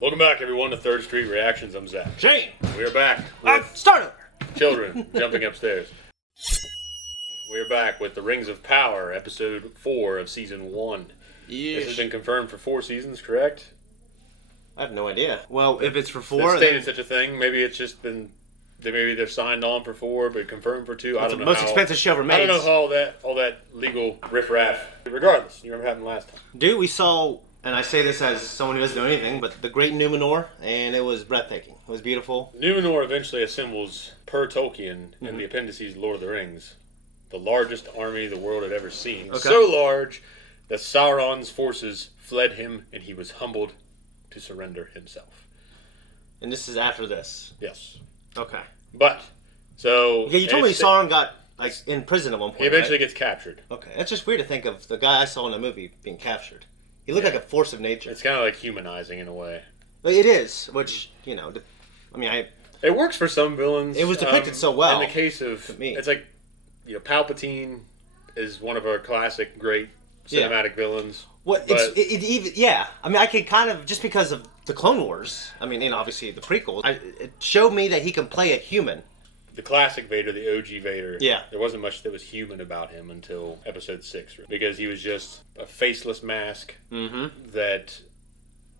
Welcome back, everyone, to Third Street Reactions. I'm Zach. Shane! We are back with Start over! children jumping upstairs. We are back with The Rings of Power, Episode 4 of Season 1. Yes. This has been confirmed for 4 seasons, correct? I have no idea. Well, if it's for 4, They stated such a thing. Maybe it's just been... Maybe they're signed on for 4, but confirmed for 2. I don't know. It's the most expensive show ever made. I don't know how all that legal riffraff. Regardless, you remember what happened last time. Dude, we saw... And I say this as someone who doesn't know anything, but the Great Númenor, and it was breathtaking. It was beautiful. Númenor eventually assembles, per Tolkien, in the appendices Lord of the Rings, the largest army the world had ever seen. Okay. So large that Sauron's forces fled him, and he was humbled to surrender himself. And this is after this? Yes. Okay. But, so... Yeah, you told me Sauron got in prison at one point, he eventually gets captured. Okay. That's just weird to think of the guy I saw in the movie being captured. He looked like a force of nature. It's kind of like humanizing in a way. It is, which, you know, I mean, it works for some villains. It was depicted so well. In the case of... It's like, you know, Palpatine is one of our classic great cinematic villains. Well, even yeah. I mean, I could kind of, just because of the Clone Wars, I mean, and obviously the prequels, it showed me that he can play a human. The classic Vader, the OG Vader, yeah. There wasn't much that was human about him until Episode 6. Because he was just a faceless mask that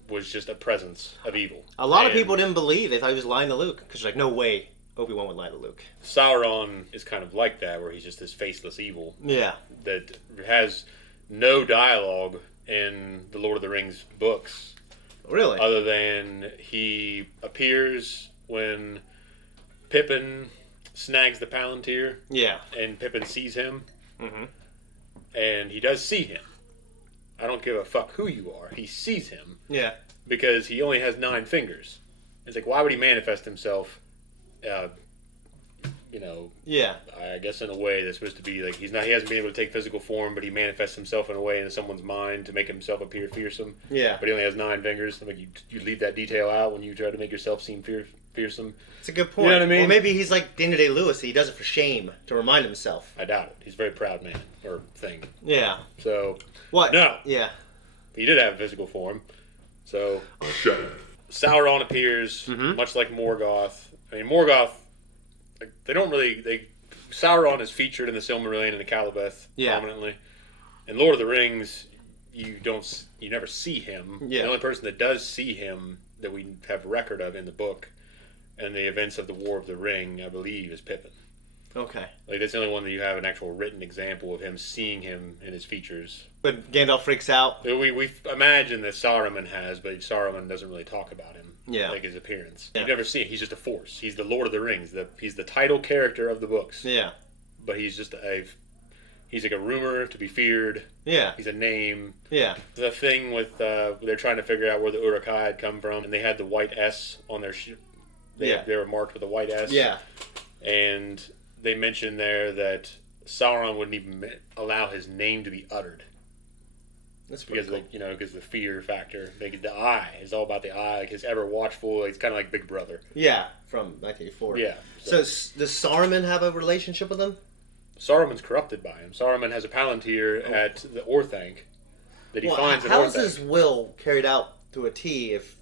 was just a presence of evil. A lot of people didn't believe. They thought he was lying to Luke. Because like, no way Obi-Wan would lie to Luke. Sauron is kind of like that, where he's just this faceless evil. Yeah. That has no dialogue in the Lord of the Rings books. Really? Other than he appears when Pippin snags the Palantir. Yeah. And Pippin sees him. And he does see him. I don't give a fuck who you are. He sees him. Yeah. Because he only has 9 fingers. It's like, why would he manifest himself, you know... Yeah. I guess in a way that's supposed to be like, he hasn't been able to take physical form, but he manifests himself in a way into someone's mind to make himself appear fearsome. Yeah. But he only has 9 fingers. Like, you leave that detail out when you try to make yourself seem fearsome. It's a good point. You know what I mean? Or maybe he's like Daniel Day-Lewis. He does it for shame, to remind himself. I doubt it. He's a very proud man, or thing. Yeah. So... What? No. Yeah. He did have physical form. So... Sauron appears, much like Morgoth. I mean, Morgoth, they don't really... Sauron is featured in the Silmarillion and the Calibeth prominently. In Lord of the Rings, you never see him. Yeah. The only person that does see him that we have record of in the book and the events of the War of the Ring, I believe, is Pippin. Okay. Like, that's the only one that you have an actual written example of him seeing him in his features. But Gandalf freaks out. We imagine that Saruman has, but Saruman doesn't really talk about him. Yeah. Like his appearance. Yeah. You've never seen it. He's just a force. He's the Lord of the Rings. He's the title character of the books. Yeah. But he's just he's like a rumor to be feared. Yeah. He's a name. Yeah. The thing with, they're trying to figure out where the Uruk-hai had come from, and they had the white S on their ship. They were marked with a white S. Yeah. And they mentioned there that Sauron wouldn't even allow his name to be uttered. That's because cool. Because the fear factor. The eye is all about the eye. Like, he's ever watchful. It's kind of like Big Brother. Yeah, from 1984. Yeah. So does Saruman have a relationship with him? Saruman's corrupted by him. Saruman has a Palantir at the Orthanc that he finds at Orthanc. How is his will carried out to a T if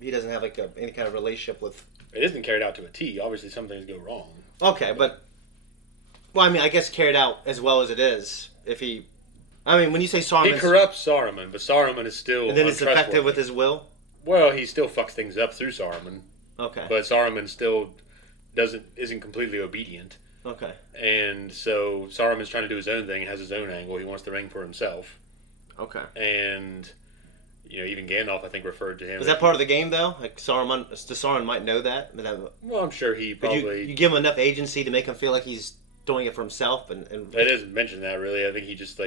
he doesn't have like any kind of relationship with? It isn't carried out to a T. Obviously, some things go wrong. Okay, but I mean, I guess carried out as well as it is. When you say Saruman, he corrupts Saruman, but Saruman is still and then it's effective with his will. Well, he still fucks things up through Saruman. Okay, but Saruman still isn't completely obedient. Okay, and so Saruman's trying to do his own thing and has his own angle. He wants the ring for himself. Okay, and even Gandalf, I think, referred to him. Is that part of the game though? Like Sauron might know that. Well, I'm sure he probably. You give him enough agency to make him feel like he's doing it for himself, and it doesn't mention that really. I think he just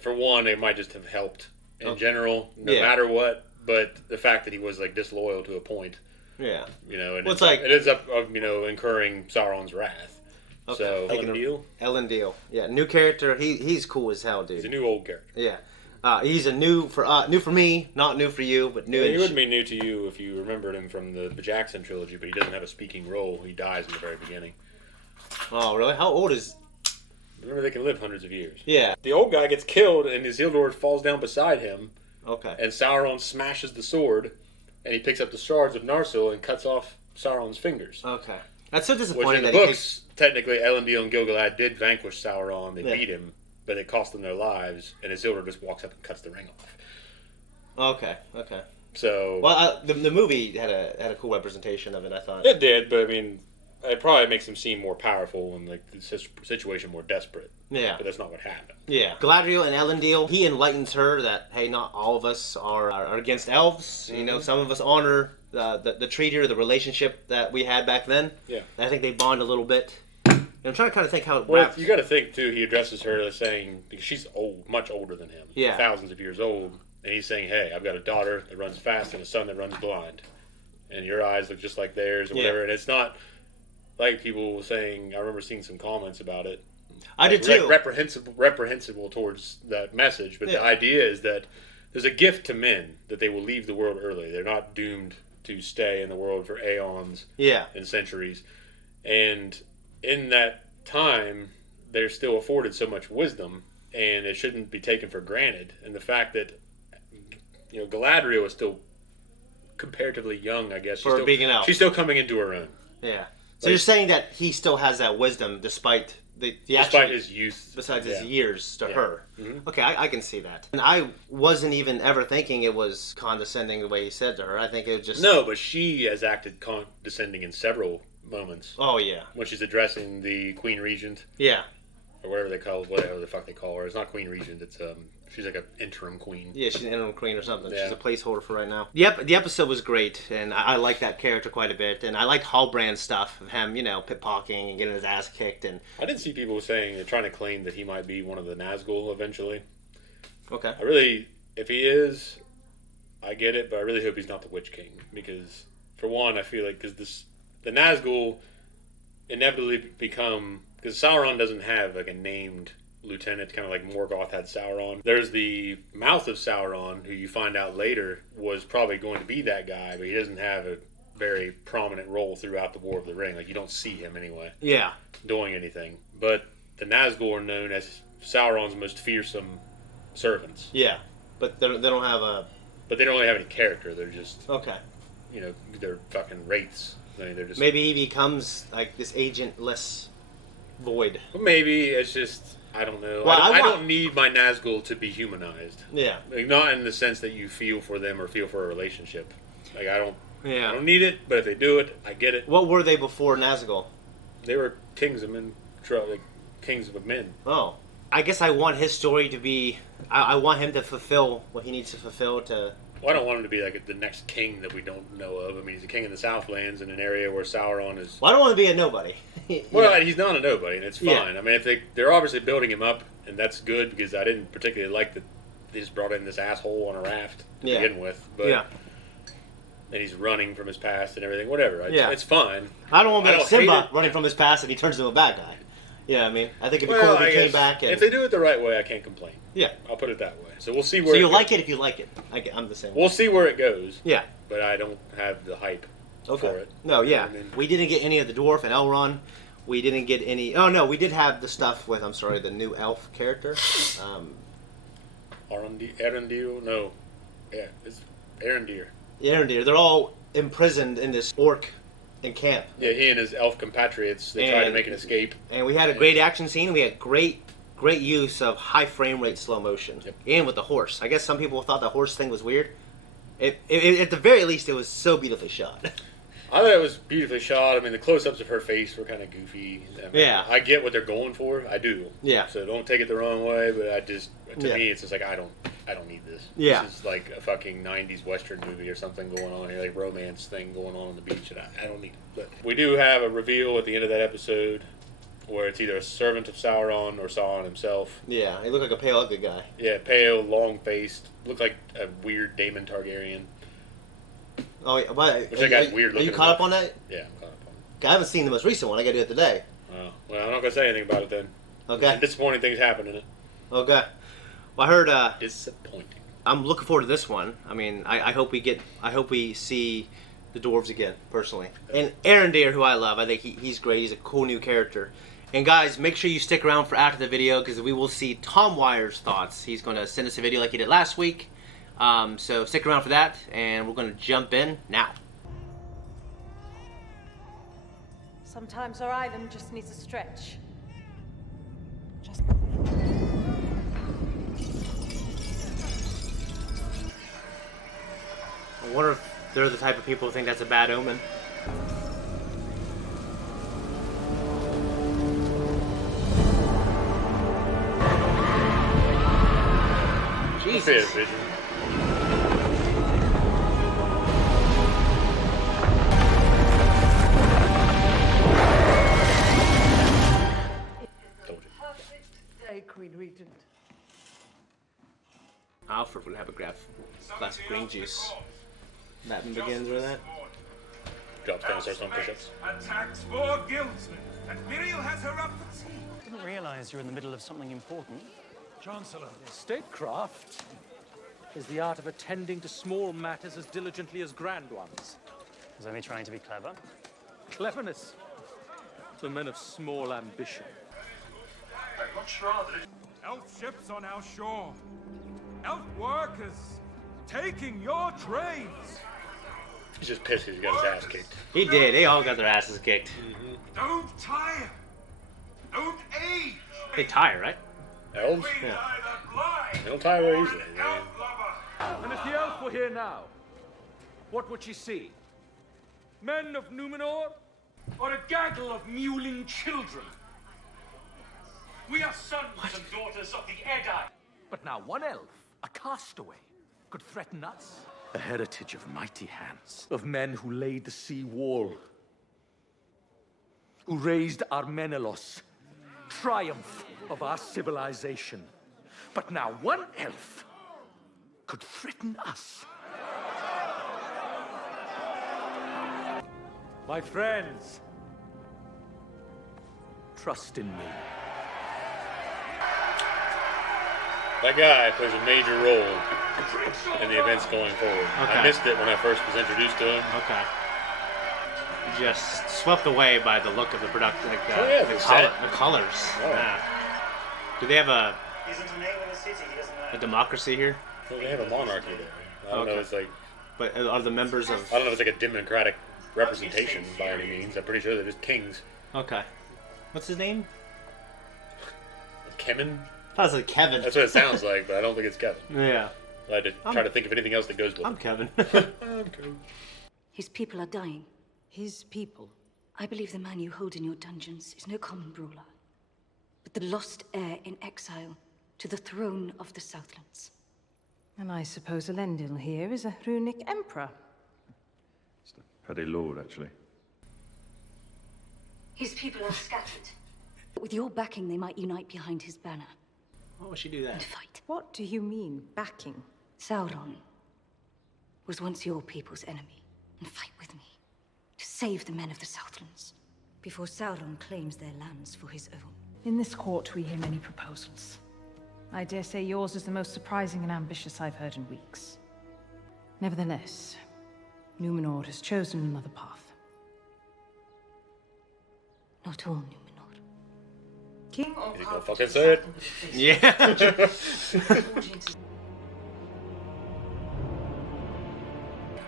for one, it might just have helped in general, no matter what. But the fact that he was disloyal to a point, and it ends up incurring Sauron's wrath. Okay. So Eärendil, yeah, new character. He's cool as hell, dude. He's a new old character. Yeah, he's a new for me, not new for you, but new. He wouldn't be new to you if you remembered him from the Jackson trilogy, but he doesn't have a speaking role. He dies in the very beginning. Oh, really? How old is? Remember, they can live hundreds of years. Yeah. The old guy gets killed, and Isildur falls down beside him. Okay. And Sauron smashes the sword, and he picks up the shards of Narsil and cuts off Sauron's fingers. Okay. That's so Which disappointing in the that books, technically, Eärendil and Gil-galad did vanquish Sauron. They beat him, but it cost them their lives, and Isildur just walks up and cuts the ring off. Okay. So... Well, the movie had a cool representation of it, I thought. It did, but I mean, it probably makes him seem more powerful and like the situation more desperate. Yeah. But that's not what happened. Yeah. Galadriel and Eärendil, he enlightens her that, hey, not all of us are against elves. Mm-hmm. You know, some of us honor the treaty or the relationship that we had back then. Yeah. I think they bond a little bit. And I'm trying to kind of think how it wraps. You got to think, too, he addresses her as saying, because she's old, much older than him. Yeah. Thousands of years old. And he's saying, hey, I've got a daughter that runs fast and a son that runs blind. And your eyes look just like theirs or whatever. And it's not like people saying, I remember seeing some comments about it. I did too. Reprehensible towards that message. But the idea is that there's a gift to men that they will leave the world early. They're not doomed to stay in the world for aeons and centuries. And in that time, they're still afforded so much wisdom, and it shouldn't be taken for granted. And the fact that, you know, Galadriel is still comparatively young, I guess. For being an elf. She's still coming into her own. Yeah. So you're saying that he still has that wisdom despite despite his youth. Besides his years to her. Mm-hmm. Okay, I can see that. And I wasn't even ever thinking it was condescending the way he said to her. I think it was just... No, but she has acted condescending in several moments. Oh, yeah. When she's addressing the Queen Regent. Yeah. Or whatever the fuck they call her. It's not Queen Regent, it's she's like an interim queen. Yeah, she's an interim queen or something. Yeah. She's a placeholder for right now. Yep, the episode was great, and I like that character quite a bit. And I liked Halbrand's stuff of him, you know, pit-pocking and getting his ass kicked. And I did see people saying, they're trying to claim that he might be one of the Nazgul eventually. Okay. If he is, I get it, but I really hope he's not the Witch King. Because, for one, I feel like, the Nazgul inevitably become... Because Sauron doesn't have like a named lieutenant, kind of like Morgoth had Sauron. There's the mouth of Sauron, who you find out later was probably going to be that guy, but he doesn't have a very prominent role throughout the War of the Ring. Like, you don't see him anyway. Yeah. Doing anything. But the Nazgul are known as Sauron's most fearsome servants. Yeah. But they don't have a... But they don't really have any character. They're just... Okay. You know, they're fucking wraiths. I mean, they're just... Maybe he becomes like this agentless... void. Well, maybe it's just, I don't know. Well, I don't need my Nazgul to be humanized. Yeah. Like, not in the sense that you feel for them or feel for a relationship. Like, I don't need it, but if they do it, I get it. What were they before Nazgul? They were kings of men, like kings of men. Oh. I guess I want his story to be, I want him to fulfill what he needs to fulfill to... Well, I don't want him to be like the next king that we don't know of. I mean, he's a king in the Southlands in an area where Sauron is... Well, I don't want to be a nobody. Well, he's not a nobody, and it's fine. Yeah. I mean, if they're obviously building him up, and that's good, because I didn't particularly like that they just brought in this asshole on a raft to begin with. But, and he's running from his past and everything, whatever. It's fine. I don't want to be like Simba running from his past and he turns into a bad guy. Yeah, I mean, I think it'd be cool if he came back and... If they do it the right way, I can't complain. Yeah. I'll put it that way. So we'll see where... So you like it if you like it. I'm the same way. We'll see where it goes. Yeah. But I don't have the hype for it. No, yeah. We didn't get any of the dwarf and Elrond. We didn't get any... Oh, no, we did have the stuff with, the new elf character. Eärendil? No. Yeah, it's Eärendil. Eärendil. They're all imprisoned in this orc camp. Yeah, he and his elf compatriots, they tried to make an escape. And we had a great action scene. We had great use of high frame rate slow motion. Yep. And with the horse. I guess some people thought the horse thing was weird. At the very least, it was so beautifully shot. I thought it was beautifully shot. I mean, the close-ups of her face were kind of goofy. I mean, I get what they're going for. I do. Yeah. So don't take it the wrong way, but to me, it's just like, I don't need this. Yeah. This is like a fucking 90s Western movie or something going on here, like romance thing going on the beach, and I don't need it. But we do have a reveal at the end of that episode where it's either a servant of Sauron or Sauron himself. Yeah, he looked like a pale, ugly guy. Yeah, pale, long-faced, looked like a weird Daemon Targaryen. Oh, yeah. Which weird looking. Are you caught up on that? Yeah, I'm caught up on it. I haven't seen the most recent one. I got to do it today. Oh, well, I'm not going to say anything about it then. Okay. Some disappointing things happen in it. Okay. Well, I heard... disappointing. I'm looking forward to this one. I mean, I hope we see the dwarves again, personally. And Eärendil, who I love, I think he's great. He's a cool new character. And guys, make sure you stick around for after the video, because we will see Tom Wyer's thoughts. He's going to send us a video like he did last week So stick around for that, and we're going to jump in now. Sometimes our island just needs a stretch. I wonder if they're the type of people who think that's a bad omen. Jesus. Vision. Told you. Perfect day, Queen Regent. Alfred would have a glass of green juice. That begins with that. Drops down, starts on push-ups. Attacks four guildsmen, and Mithril has her up at sea. I didn't realize you're in the middle of something important. Chancellor, Statecraft is the art of attending to small matters as diligently as grand ones. I was only trying to be clever. Cleverness for men of small ambition. I'd much rather. Elf ships on our shore. Elf workers taking your trades. He's just pissed because he got his ass kicked. He did. They all got their asses kicked. Don't tire. Don't age. They tire, right? Elves? Be Yeah. neither blind They don't tire very easily. nor an elf lover. And if the elf were here now, what would she see? Men of Númenor? Or a gaggle of mewling children. We are sons and daughters of the Adar. But now one elf, a castaway, could threaten us. The heritage of mighty hands, of men who laid the sea wall, who raised our Menelaus, triumph of our civilization. But now one elf could threaten us. My friends, trust in me. That guy plays a major role in the events going forward. Okay. I missed it when I first was introduced to him. Okay. Just swept away by the look of the production, like Oh, yeah, the set. the colors. Oh. Yeah. Do they have a Isn't a name in the city, he doesn't know. a democracy here? Well, they have a monarchy there. I don't know. Okay. It's like But are the members of? I don't know if it's like a democratic representation by any means. I'm pretty sure they're just kings. Okay. What's his name? Kemen? I was like Kevin. That's what it sounds like, but I don't think it's Kevin. Yeah. I had to try to think of anything else that goes with I'm it. Kevin. His people are dying. His people. I believe the man you hold in your dungeons is no common brawler, but the lost heir in exile to the throne of the Southlands. And I suppose Eärendil here is a runic emperor. Petty Lord, actually. His people are scattered. With your backing, they might unite behind his banner Why would she do and that? fight. What do you mean, backing? Sauron was once your people's enemy, and fight with me to save the men of the Southlands before Sauron claims their lands for his own. In this court, we hear many proposals. I dare say yours is the most surprising and ambitious I've heard in weeks. Nevertheless, Númenor has chosen another path. Not all Númenor. King You gonna fucking say it? Yeah.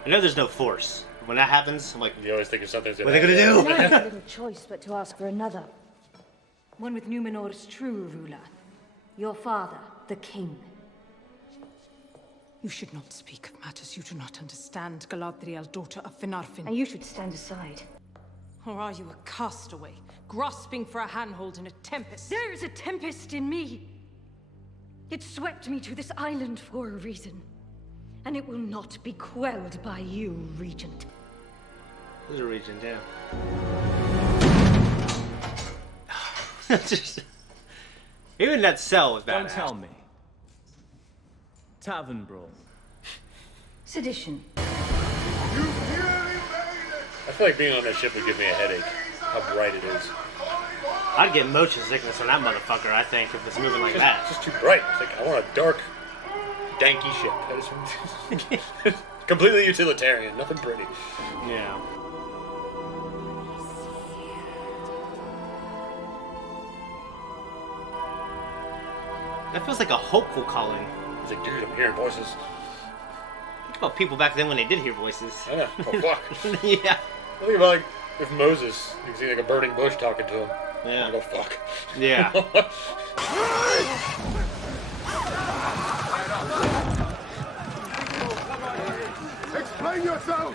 I know there's no force. When that happens, I'm like, You always think of something's what are they gonna do? One has little choice but to ask for another. One with Númenor's true ruler. Your father, the king. You should not speak of matters you do not understand, Galadriel, daughter of Finarfin. And you should stand aside. Or are you a castaway, grasping for a handhold in a tempest? There is a tempest in me. It swept me to this island for a reason. And it will not be quelled by you, Regent. There's a region, yeah. Just, even that cell was bad. Don't tell me. Tavern brawl. Sedition. I feel like being on that ship would give me a headache. How bright it is. I'd get motion sickness from that motherfucker, I think, if it's moving like that. It's just too bright. It's like I want a dark, danky ship. Completely utilitarian. Nothing pretty. Yeah. That feels like a hopeful calling. It's like, dude, I'm hearing voices. Well, people back then when they did hear voices. Yeah. Oh, fuck. Yeah. I think about, like, if Moses, you can see, like, a burning bush talking to him. Yeah. Like, oh, fuck. Yeah. Explain yourself!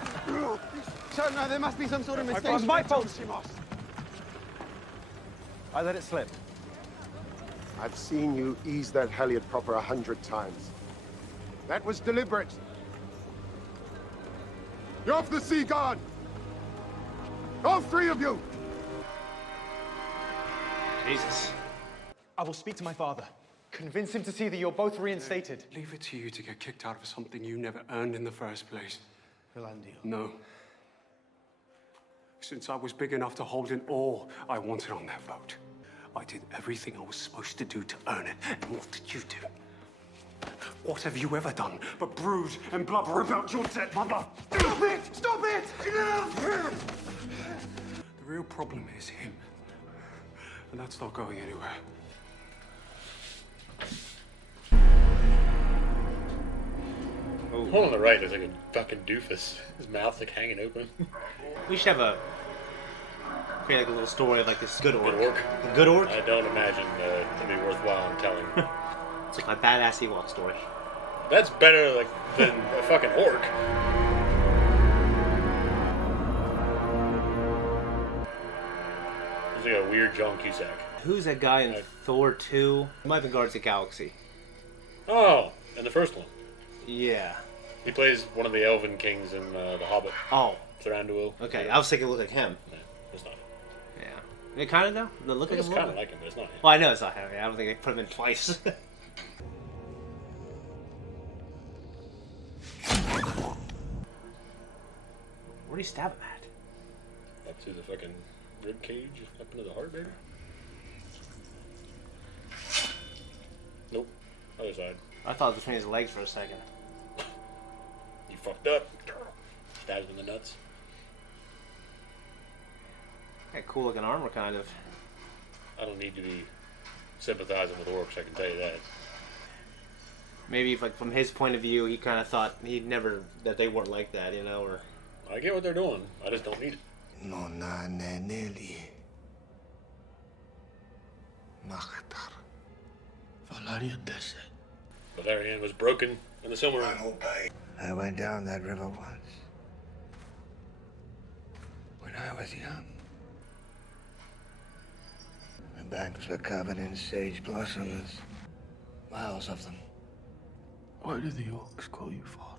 Sir, no, there must be some sort of mistake. It was my fault, Shimos. I let it slip. I've seen you ease that Helliard proper 100 times. That was deliberate. You're off the Sea Guard! All three of you! Jesus. I will speak to my father. Convince him to see that you're both reinstated. Leave it to you to get kicked out of something you never earned in the first place. Eärendil. No. Since I was big enough to hold in all I wanted on that boat, I did everything I was supposed to do to earn it. And what did you do? What have you ever done but brood and blubber about your dead mother? Stop it! Stop it! The real problem is him. And that's not going anywhere. The one on the right is like a fucking doofus. His mouth's like hanging open. We should have create like a little story of like this good orc. Good orc. A good orc? I don't imagine it'd be worthwhile in telling. It's like my badass Ewok story. That's better like than a fucking orc. He's like a weird John Cusack. Who's that guy in Thor 2? He might have been Guardians of the Galaxy. Oh, and the first one. Yeah. He plays one of the Elven Kings in The Hobbit. Oh. Thranduil. Okay, I was thinking it looked like him. No, it's not him. Yeah. It kind of though? Does it look like It's him? kind of like him, but it's not him. Well, I know it's not him. I don't think they put him in twice. Where'd he stab him at? Up to the fucking rib cage, up into the heart, baby. Nope. Other side. I thought it was between his legs for a second. You fucked up. Stabs him in the nuts. Got cool looking armor, kind of. I don't need to be sympathizing with orcs, I can tell you that. Maybe, if, like, from his point of view, he kind of thought he'd never that they weren't like that, you know, or. I get what they're doing. I just don't need it. Beleriand was broken in the Silmarillion. I went down that river once. When I was young. The banks were covered in sage blossoms. Miles of them. Why do the orcs call you father?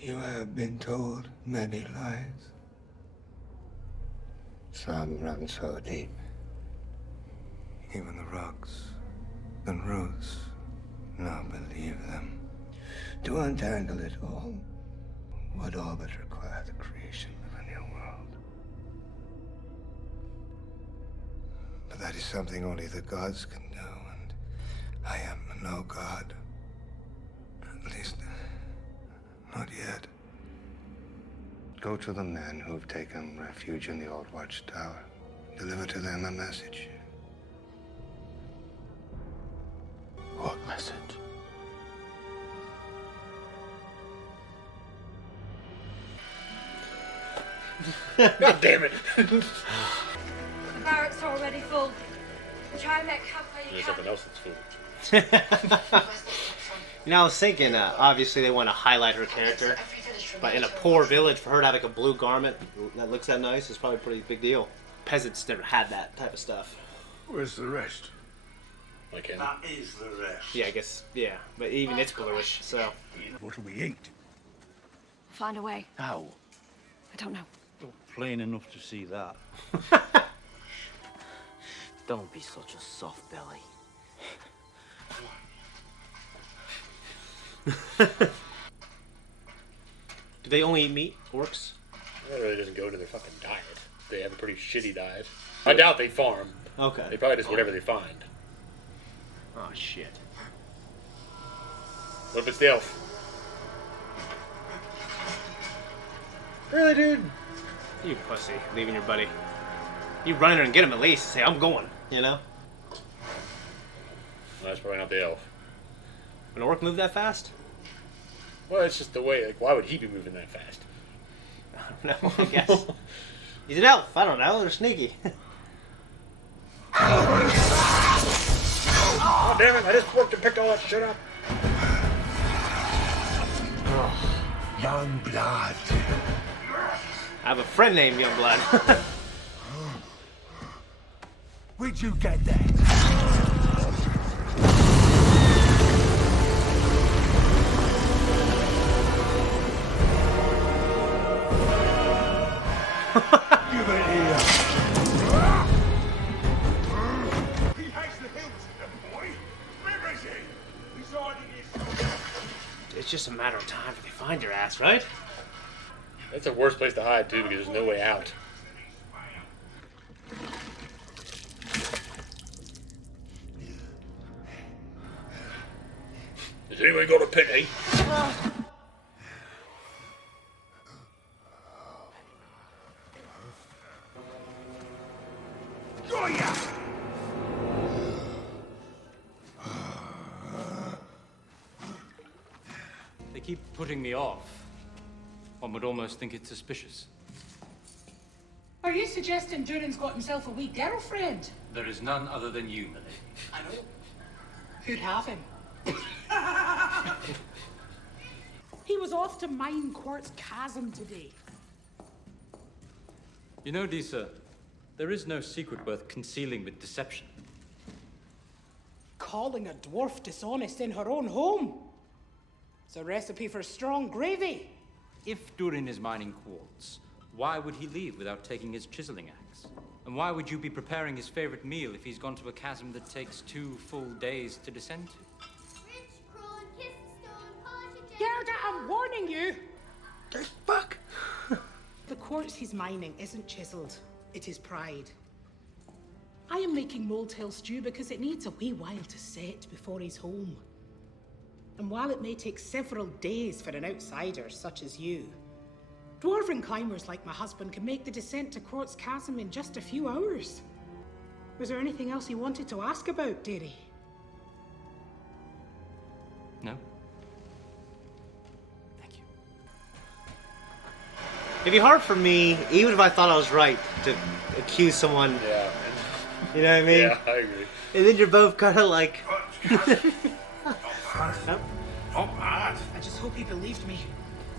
You have been told many lies. Some run so deep. Even the rocks and roots now believe them. To untangle it all would all but require the creation of a new world. But that is something only the gods can do, and I am no god. At least, not yet. Go to the men who have taken refuge in the old watchtower. Deliver to them a message. What message? God damn it! The barracks are already full. Try and make halfway you There's can. something else that's full. You know, I was thinking, obviously they want to highlight her character, but in a poor village, for her to have like a blue garment that looks that nice is probably a pretty big deal. Peasants never had that type of stuff. Where's the rest? Like him. That is the rest. Yeah, I guess, yeah. But even it's bluish, so. What do we eat? Find a way. How? I don't know. Plain enough to see that. Don't be such a soft belly. Do they only eat meat, orcs? That really doesn't go to their fucking diet. They have a pretty shitty diet. I doubt they farm. Okay. They probably just whatever they find. Oh, shit. What if it's the elf? Really, dude? You pussy, leaving your buddy. You run in there and get him at least. Say, I'm going, you know? Well, that's probably not the elf. An orc move that fast? Well, it's just the way, like, why would he be moving that fast? I don't know, I guess. He's an elf. I don't know. They're sneaky. Oh, damn it. I just worked and picked all that shit up. Young blood. I have a friend named Youngblood. Where'd you get that? Give it here. He has the hilt, the boy. Where is he? He's hiding his... It's just a matter of time before they find your ass, right? That's the worst place to hide, too, because there's no way out. Does anyone got a penny? They keep putting me off. One would almost think it's suspicious. Are you suggesting Durin's got himself a wee girlfriend? There is none other than you, Millie. I know. Who'd have him? He was off to mine Quartz Chasm today. You know, Disa, there is no secret worth concealing with deception. Calling a dwarf dishonest in her own home. It's a recipe for strong gravy. If Durin is mining quartz, why would he leave without taking his chiseling axe? And why would you be preparing his favorite meal if he's gone to a chasm that takes 2 full days to descend to? Gerda, I'm warning you. Fuck. The quartz he's mining isn't chiseled. It is pride. I am making Moldhill stew because it needs a wee while to set before he's home. And while it may take several days for an outsider such as you, dwarven climbers like my husband can make the descent to Quartz Chasm in just a few hours. Was there anything else you wanted to ask about, dearie? No. It'd be hard for me, even if I thought I was right, to accuse someone. Yeah. You know what I mean? Yeah, I agree. And then you're both kind of like... I just hope he believed me.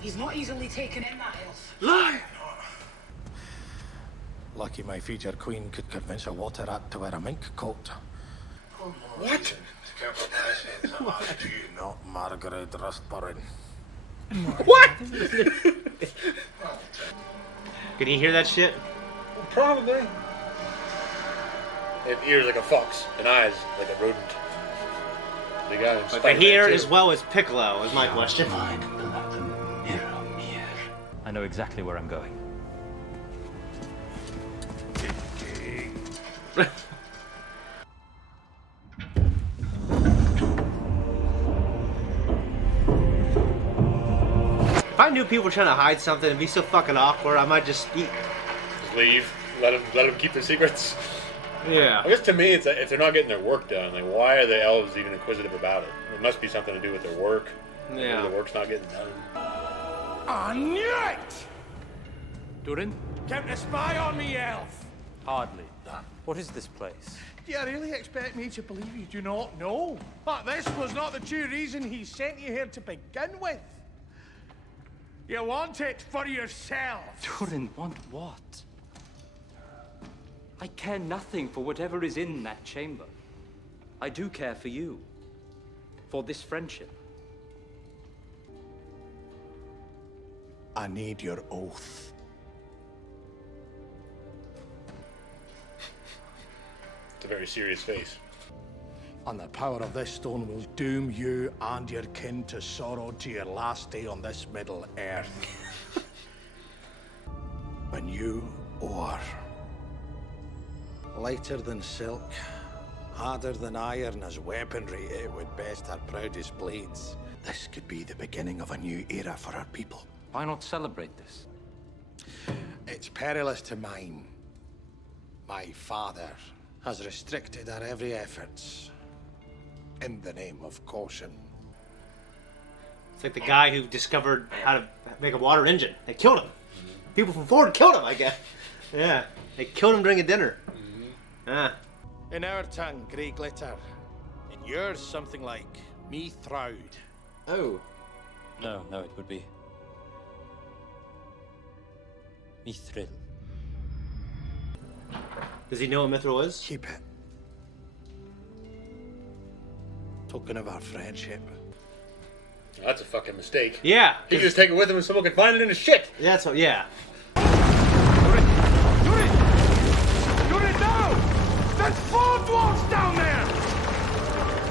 He's not easily taken in, that elf. Lie! Lucky my future queen could convince a water rat to wear a mink coat. What? Not Margaret Rustburn. What? Could he hear that shit? Well, probably. They have ears like a fox and eyes like a rodent. They got him. But they hear as well as Piccolo, is my question. I know exactly where I'm going. If I knew people were trying to hide something, it'd be so fucking awkward. I might just eat. Just leave. Let them keep their secrets. Yeah. I guess to me, it's like, if they're not getting their work done, like why are the elves even inquisitive about it? It must be something to do with their work. Yeah. Maybe the work's not getting done. I knew it! Durin? Kept a spy on me, elf! Hardly. What is this place? Do you really expect me to believe you do not know? But this was not the true reason he sent you here to begin with. You want it for yourself. Durin, want what? I care nothing for whatever is in that chamber. I do care for you. For this friendship. I need your oath. It's a very serious face. And the power of this stone will doom you and your kin to sorrow to your last day on this Middle Earth. When you are lighter than silk, harder than iron as weaponry, it would best our proudest blades. This could be the beginning of a new era for our people. Why not celebrate this? It's perilous to mine. My father has restricted our every efforts in the name of caution. It's like the guy who discovered how to make a water engine. They killed him. People from Ford killed him, I guess. Yeah, they killed him during a dinner. Yeah. In our tongue, grey glitter. In yours, something like Mithril. Oh. No, it would be Mithril. Does he know what Mithril is? Keep it. Token of our friendship. That's a fucking mistake. Yeah. He can just take it with him and someone can find it in his shit. Yeah, that's what, yeah. Durin, no! There's 4 dwarves down there!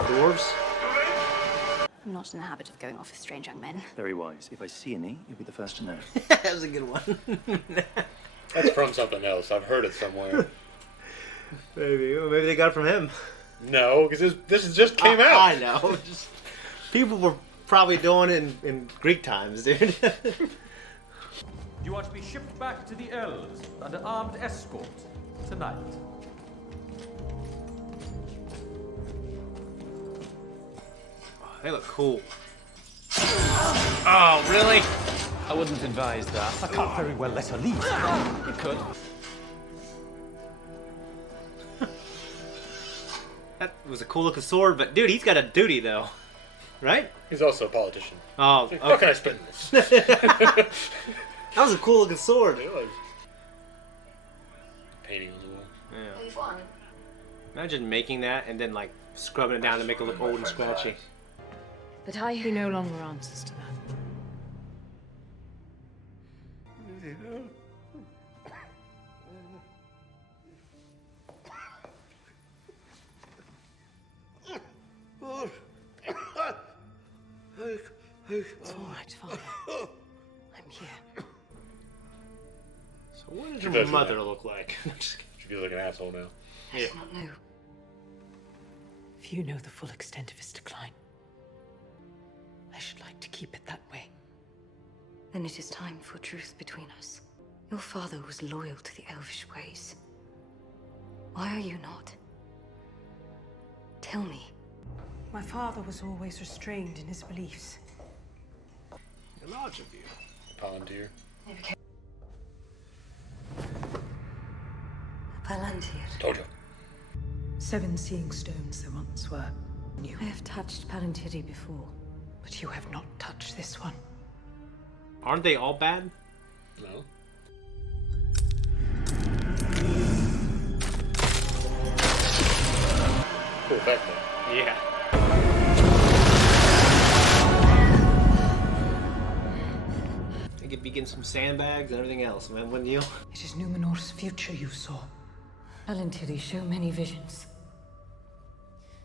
Dwarves? I'm not in the habit of going off with strange young men. Very wise. If I see any, you'll be the first to know. That was a good one. That's from something else. I've heard it somewhere. Maybe they got it from him. No, because this just came out. I know. People were probably doing it in Greek times, dude. You are to be shipped back to the elves under armed escort tonight. Oh, they look cool. Oh, really? I wouldn't advise that. I can't very well let her leave. You could. That was a cool looking sword, but dude, he's got a duty though. Right? He's also a politician. Oh, okay. okay. How can I spend this? That was a cool looking sword. It was. Painting on the wall. Yeah. Imagine making that and then like scrubbing it down to make it look old and scratchy. But he no longer answers to that. It's all right, Father. I'm here. So what does your mother look like? She feels like an asshole now. I do not know. Few know the full extent of his decline. I should like to keep it that way. Then it is time for truth between us. Your father was loyal to the elvish ways. Why are you not? Tell me. My father was always restrained in his beliefs. A large of you. Palantir. Palantir. Told you. 7 seeing stones there once were. I have touched Palantiri before. But you have not touched this one. Aren't they all bad? No. Cool effect, though. Yeah. I could be getting some sandbags and everything else, man, wouldn't you? It is Númenor's future you saw. Palantiri show many visions.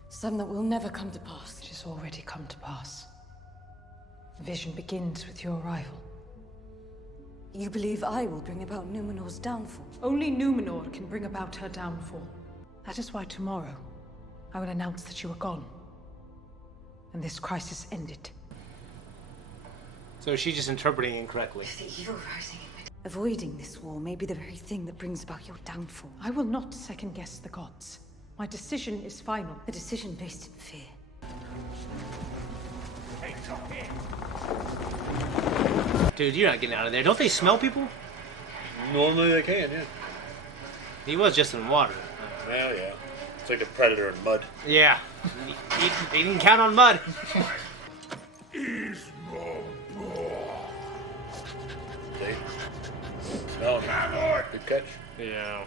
Some that will never come to pass. It has already come to pass. The vision begins with your arrival. You believe I will bring about Númenor's downfall? Only Númenor can bring about her downfall. That is why tomorrow I will announce that you are gone. And this crisis ended. So she's just interpreting incorrectly. The evil rising in my... Avoiding this war may be the very thing that brings about your downfall. I will not second-guess the gods. My decision is final. A decision based in fear. Dude, you're not getting out of there. Don't they smell people? Normally they can, yeah. He was just in water. Well, yeah. It's like a predator in mud. Yeah. He didn't count on mud. See? Smell it. Good catch. Yeah.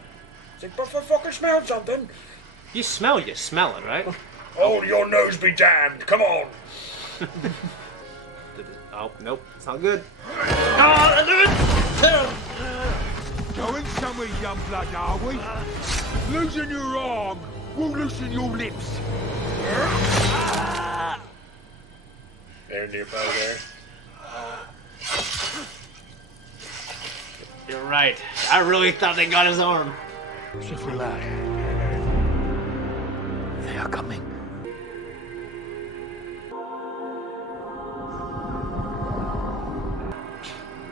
It's like, but for fucking smell something. You smell it, right? Oh, your nose be damned. Come on. Oh, nope. It's not good. Going somewhere, young blood, are we? Losing your arm will loosen your lips. Eärendil probably there. You're right. I really thought they got his arm. Swiftly, lad. They are coming.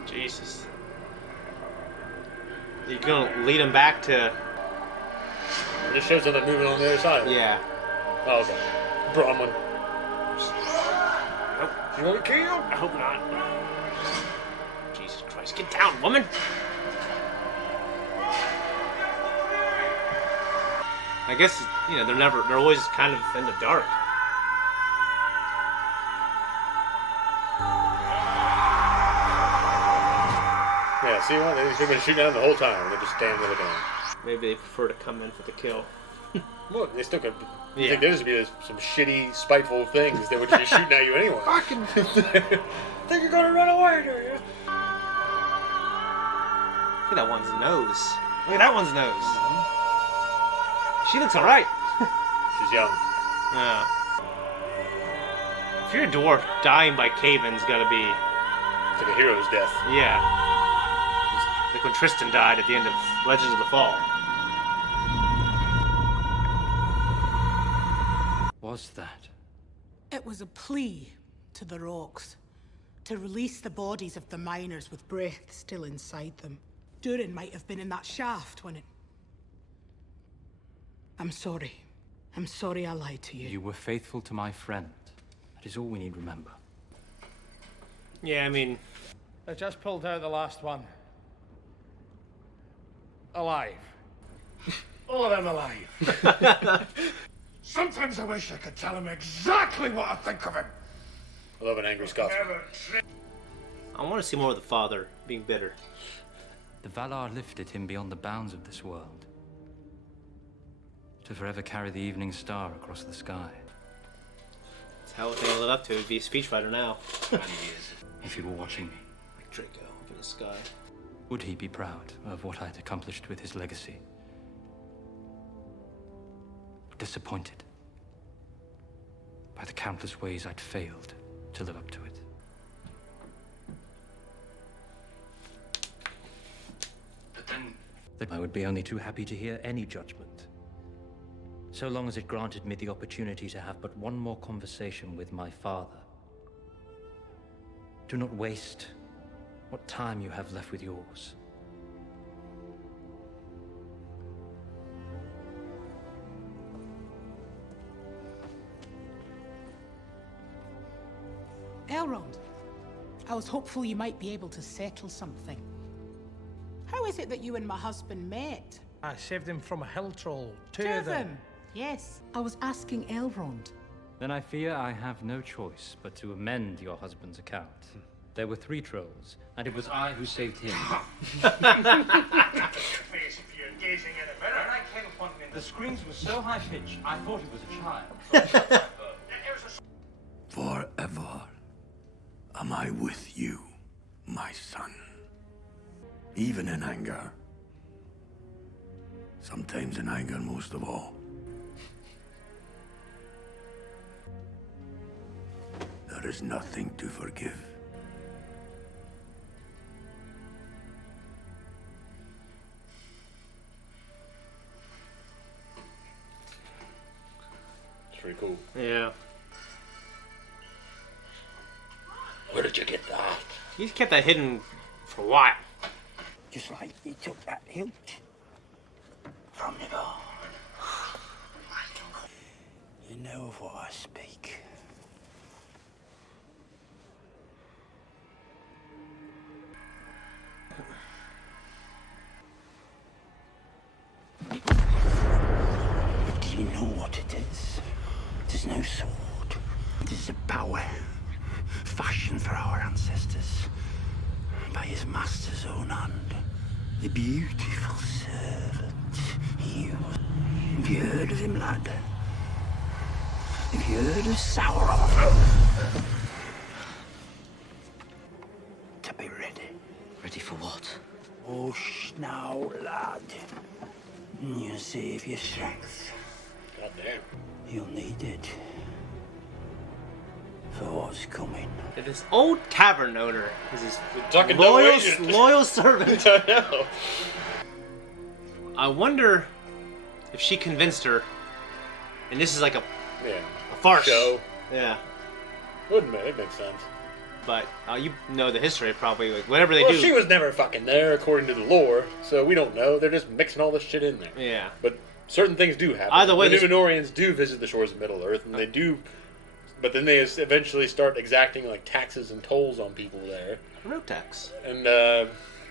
Jesus. You're gonna lead him back to It just shows them moving on the other side. Yeah. Oh, okay. Brahmin. Nope. You want to kill? I hope not. Jesus Christ, get down, woman! I guess, you know, they're always kind of in the dark. Yeah, see what? They should have been shooting at them the whole time. They're just standing there looking at them. Maybe they prefer to come in for the kill. Well, they still could. You Yeah. think there's be some shitty, spiteful things that would just be shooting at you anyway. Fucking think you're gonna run away, do you? Look at that one's nose. Look at that one's nose. She looks alright. She's young. Yeah. If you're a dwarf, dying by cave-in's gotta be... It's like a hero's death. Yeah. Just like when Tristan died at the end of Legends of the Fall. Was that? It was a plea to the rocks to release the bodies of the miners with breath still inside them. Durin might have been in that shaft when it... I'm sorry. I'm sorry I lied to you. You were faithful to my friend. That is all we need to remember. Yeah, I mean... I just pulled out the last one. Alive. All of them alive. Sometimes I wish I could tell him exactly what I think of him. I love an angry Scotsman. I want to see more of the father being bitter. The Valar lifted him beyond the bounds of this world. To forever carry the evening star across the sky. That's how thing I live up to. He'd be a speechwriter now. If he were watching me. Like Draco up in the sky. Would he be proud of what I had accomplished with his legacy? Disappointed by the countless ways I'd failed to live up to it. But then I would be only too happy to hear any judgment, so long as it granted me the opportunity to have but one more conversation with my father. Do not waste what time you have left with yours. Elrond, I was hopeful you might be able to settle something. How is it that you and my husband met? I saved him from a hill troll. Two Two of them. Yes. I was asking Elrond. Then I fear I have no choice but to amend your husband's account. There were 3 trolls, and it was I who saved him. The screams were so high-pitched, I thought it was a child. Forever am I with you, my son. Even in anger. Sometimes in anger most of all. There is nothing to forgive. It's pretty cool. Yeah. Where did you get that? He's kept that hidden for a while. Just like you took that hilt from the bar. You know of what I speak. Do you know what it is? It is no sword. It is a power fashioned for our ancestors by his master's own hand. The beautiful servant. Have you heard of him, lad? Have you heard of Sauron? To be ready. Ready for what? Hush now, lad. You save your strength. God damn. You'll need it. For what's coming. And this old tavern owner is his Talking loyal servant. I know. I wonder if she convinced her, and this is like a farce. Show. Yeah. Wouldn't it? It makes sense. But you know the history probably. Like whatever they Well, do. she was never fucking there according to the lore, so we don't know. They're just mixing all this shit in there. Yeah. But certain things do happen. Either way, the Númenorians do visit the shores of Middle-earth, and they do, but then they eventually start exacting like taxes and tolls on people there. Road tax. And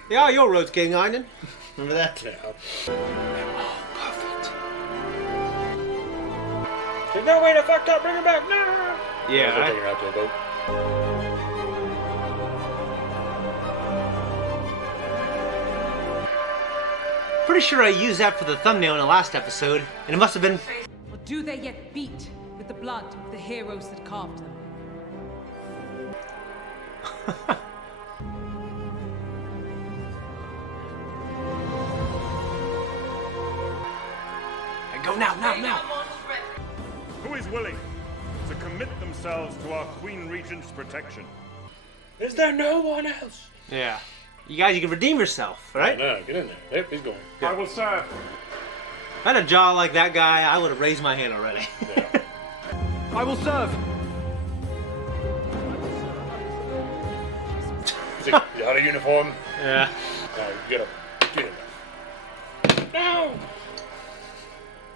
yeah, your road's getting iron. Remember that? Yeah. Oh, perfect. There's no way to fuck up. Bring her back now. Yeah. They're taking her out to a boat. Pretty sure I used that for the thumbnail in the last episode, and it must have been. Or do they yet beat with the blood of the heroes that carved them? Go now. Who is willing to commit themselves to our Queen Regent's protection? Is there no one else? Yeah. You guys, you can redeem yourself, right? No, get in there. Yep, he's going. Good. I will serve. If I had a jaw like that guy, I would have raised my hand already. Yeah. I will serve. Is he out of uniform? Yeah. Get up. Get in there. No!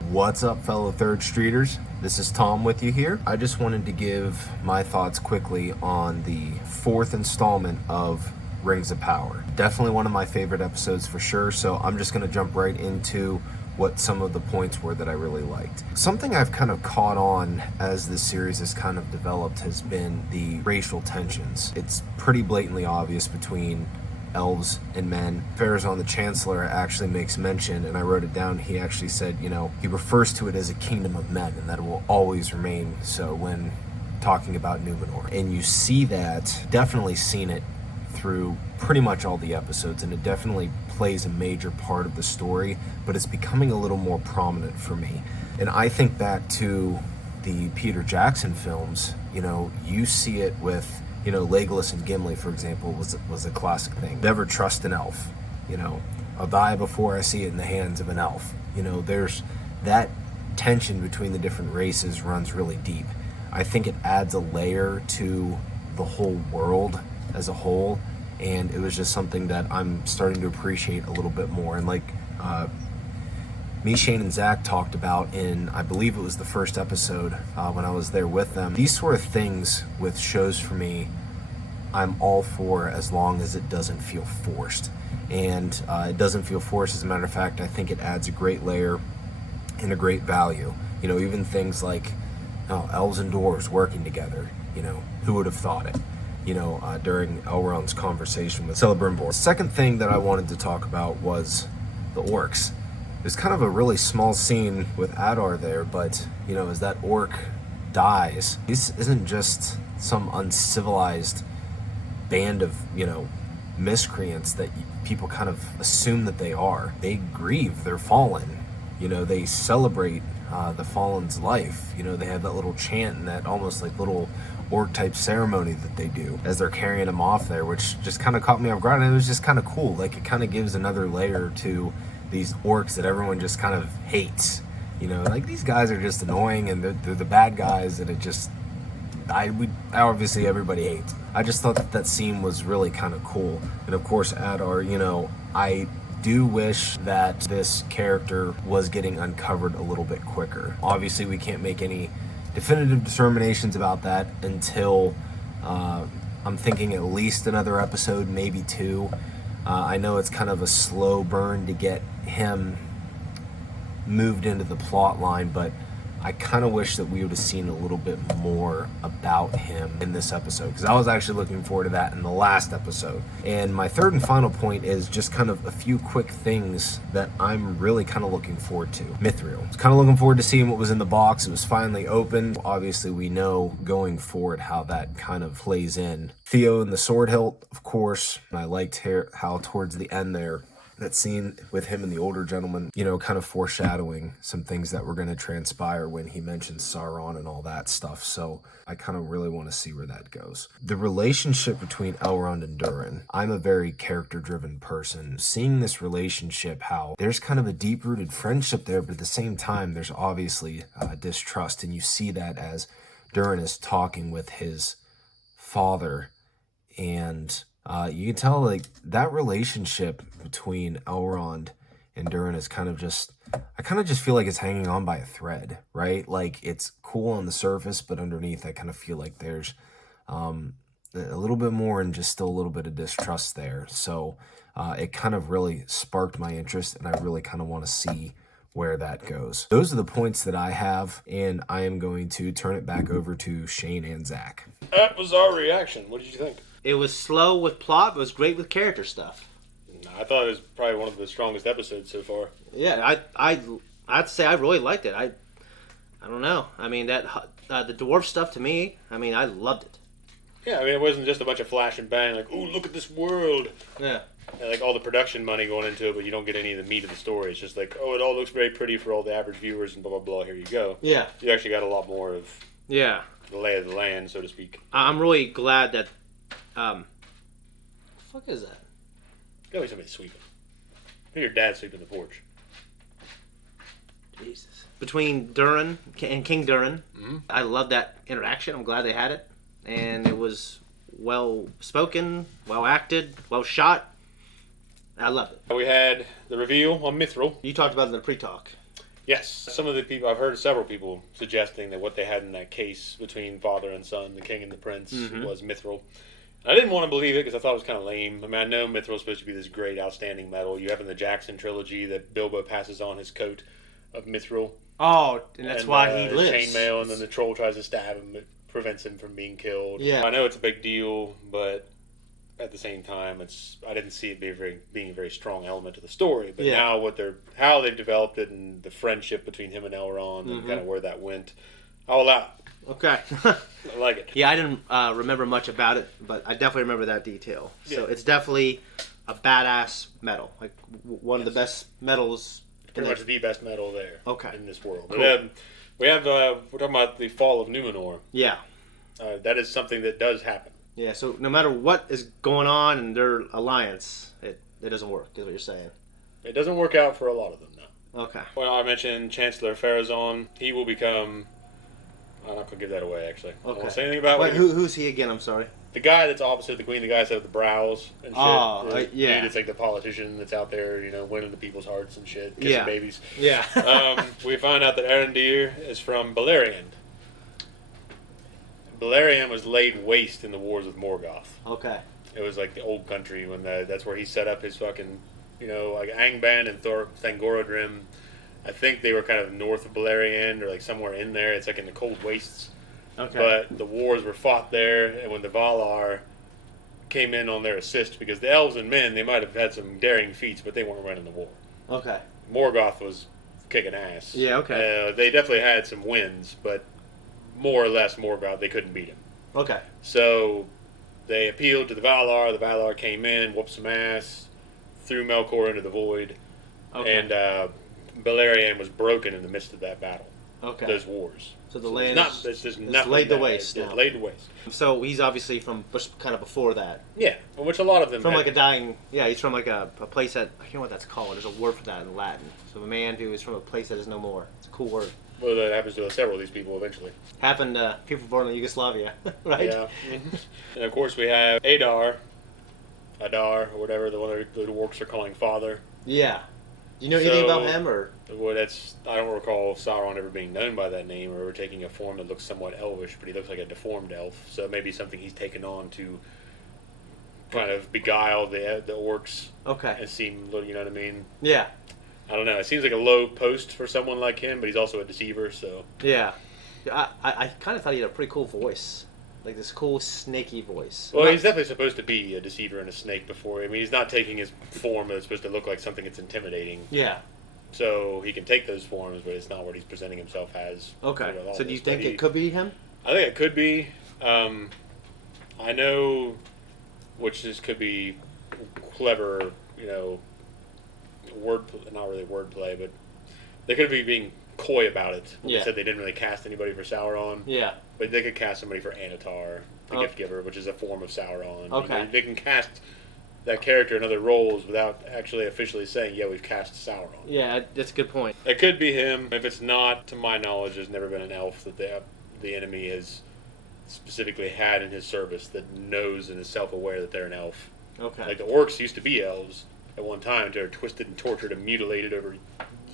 What's up, fellow Third Streeters? This is Tom with you here. I just wanted to give my thoughts quickly on the 4th installment of Rings of Power. Definitely one of my favorite episodes for sure, so I'm just going to jump right into what some of the points were that I really liked. Something I've kind of caught on as this series has kind of developed has been the racial tensions. It's pretty blatantly obvious between elves and men. Farazan the Chancellor actually makes mention, and I wrote it down, he actually said, you know, he refers to it as a kingdom of men, and that it will always remain so when talking about Númenor. And you see that, definitely seen it through pretty much all the episodes, and it definitely plays a major part of the story, but it's becoming a little more prominent for me. And I think back to the Peter Jackson films, you know, you see it with, you know, Legolas and Gimli, for example, was a classic thing. Never trust an elf, you know. I'll die before I see it in the hands of an elf. You know, there's that tension between the different races runs really deep. I think it adds a layer to the whole world as a whole, and it was just something that I'm starting to appreciate a little bit more. And like me, Shane, and Zakk talked about in, I believe it was the first episode when I was there with them, these sort of things with shows for me, I'm all for as long as it doesn't feel forced. And it doesn't feel forced. As a matter of fact, I think it adds a great layer and a great value. You know, even things like elves and dwarves working together, you know, who would have thought it? You know, during Elrond's conversation with Celebrimbor. The second thing that I wanted to talk about was the orcs. There's kind of a really small scene with Adar there, but, you know, as that orc dies, this isn't just some uncivilized band of, you know, miscreants that people kind of assume that they are. They grieve their fallen. You know, they celebrate the fallen's life. You know, they have that little chant and that almost like little orc type ceremony that they do as they're carrying him off there, which just kind of caught me off guard, and it was just kind of cool. Like, it kind of gives another layer to these orcs that everyone just kind of hates. You know, like, these guys are just annoying and they're the bad guys, and it just obviously everybody hates. I just thought that scene was really kind of cool. And of course, Adar, you know, I do wish that this character was getting uncovered a little bit quicker. Obviously, we can't make any definitive determinations about that until I'm thinking at least another episode, maybe 2. I know it's kind of a slow burn to get him moved into the plot line, but I kind of wish that we would have seen a little bit more about him in this episode, because I was actually looking forward to that in the last episode. And my third and final point is just kind of a few quick things that I'm really kind of looking forward to. Mithril. I was kind of looking forward to seeing what was in the box. It was finally opened. Obviously, we know going forward how that kind of plays in. Theo and the sword hilt, of course. And I liked how towards the end there, that scene with him and the older gentleman, you know, kind of foreshadowing some things that were going to transpire when he mentioned Sauron and all that stuff. So I kind of really want to see where that goes. The relationship between Elrond and Durin. I'm a very character-driven person. Seeing this relationship, how there's kind of a deep-rooted friendship there, but at the same time, there's obviously distrust. And you see that as Durin is talking with his father, and you can tell, like, that relationship between Elrond and Durin is kind of just, I kind of just feel like it's hanging on by a thread, right? Like it's cool on the surface, but underneath I kind of feel like there's a little bit more and just still a little bit of distrust there. So it kind of really sparked my interest, and I really kind of want to see where that goes. Those are the points that I have, and I am going to turn it back over to Shane and Zach. That was our reaction. What did you think? It was slow with plot, but it was great with character stuff. I thought it was probably one of the strongest episodes so far. Yeah, I'd say I really liked it. I don't know. I mean, that the dwarf stuff to me, I mean, I loved it. Yeah, I mean, it wasn't just a bunch of flash and bang, like, ooh, look at this world. Yeah. And, like, all the production money going into it, but you don't get any of the meat of the story. It's just like, oh, it all looks very pretty for all the average viewers and blah, blah, blah, here you go. Yeah. You actually got a lot more of the lay of the land, so to speak. I'm really glad that, what the fuck is that? Gotta be somebody sweeping. I think your dad's sweeping the porch. Jesus. Between Durin and King Durin, I love that interaction. I'm glad they had it. And it was well spoken, well acted, well shot. I loved it. We had the reveal on Mithril. You talked about it in the pre-talk. Yes. Some of the people, I've heard several people suggesting that what they had in that case between father and son, the king and the prince, was Mithril. I didn't want to believe it because I thought it was kind of lame. I mean, I know Mithril is supposed to be this great, outstanding metal. You have in the Jackson trilogy that Bilbo passes on his coat of Mithril. Oh, and that's why he lives. Chainmail, and then the troll tries to stab him. It prevents him from being killed. Yeah. I know it's a big deal, but at the same time, I didn't see it being a very strong element to the story. But now how they've developed it and the friendship between him and Elrond and kind of where that went, I'll allow it. Okay. I like it. Yeah, I didn't remember much about it, but I definitely remember that detail. So it's definitely a badass metal. Like one of the best metals. Pretty much the best metal there. Okay. In this world. Cool. We're talking about the fall of Númenor. Yeah. That is something that does happen. Yeah, so no matter what is going on in their alliance, it doesn't work, is what you're saying. It doesn't work out for a lot of them, no. Okay. Well, I mentioned Chancellor Pharazôn. He will become... I'm not going to give that away, actually. Okay. I won't say anything about it. Who's he again? I'm sorry. The guy that's opposite the queen, the guy that's with the brows and shit. Oh, yeah. Dude, it's like the politician that's out there, winning the people's hearts and shit, kissing babies. Yeah. We find out that Eärendil is from Beleriand. Beleriand was laid waste in the wars with Morgoth. Okay. It was like the old country when that's where he set up his fucking, like Angband and Thangorodrim. I think they were kind of north of Beleriand or like somewhere in there. It's like in the cold wastes. Okay. But the wars were fought there, and when the Valar came in on their assist, because the elves and men, they might have had some daring feats, but they weren't running the war. Okay. Morgoth was kicking ass. Yeah, okay. They definitely had some wins, but more or less Morgoth, they couldn't beat him. Okay. So they appealed to the Valar. The Valar came in, whooped some ass, threw Melkor into the void, and Beleriand was broken in the midst of that battle. Okay. Those wars. So the land is laid to waste. It's laid to waste. So he's obviously from kind of before that. Yeah, which a lot of them from like a dying. Yeah, he's from like a place that I can't know what that's called. There's a word for that in Latin. So a man who is from a place that is no more. It's a cool word. Well, that happens to several of these people eventually. Happened to people born in Yugoslavia, right? Yeah. And of course we have Adar, or whatever the one the orcs are calling father. Yeah. Do you know anything about him, or? Well, I don't recall Sauron ever being known by that name or ever taking a form that looks somewhat elvish, but he looks like a deformed elf. So maybe something he's taken on to kind of beguile the orcs. Okay. And seem, you know what I mean? Yeah. I don't know. It seems like a low post for someone like him, but he's also a deceiver, so... Yeah. I kind of thought he had a pretty cool voice. Like this cool, snaky voice. Well, he's definitely supposed to be a deceiver and a snake before. I mean, he's not taking his form that's supposed to look like something that's intimidating. Yeah. So he can take those forms, but it's not what he's presenting himself as. Okay. So do you think it could be him? I think it could be. I know, could be clever, not really wordplay, but they could be being coy about it. They said they didn't really cast anybody for Sauron. Yeah. But they could cast somebody for Anatar, the Gift Giver, which is a form of Sauron. Okay. They can cast that character in other roles without actually officially saying, yeah, we've cast Sauron. Yeah, that's a good point. It could be him. If it's not, to my knowledge, there's never been an elf that the enemy has specifically had in his service that knows and is self-aware that they're an elf. Okay. Like the orcs used to be elves, at one time. They were twisted and tortured and mutilated over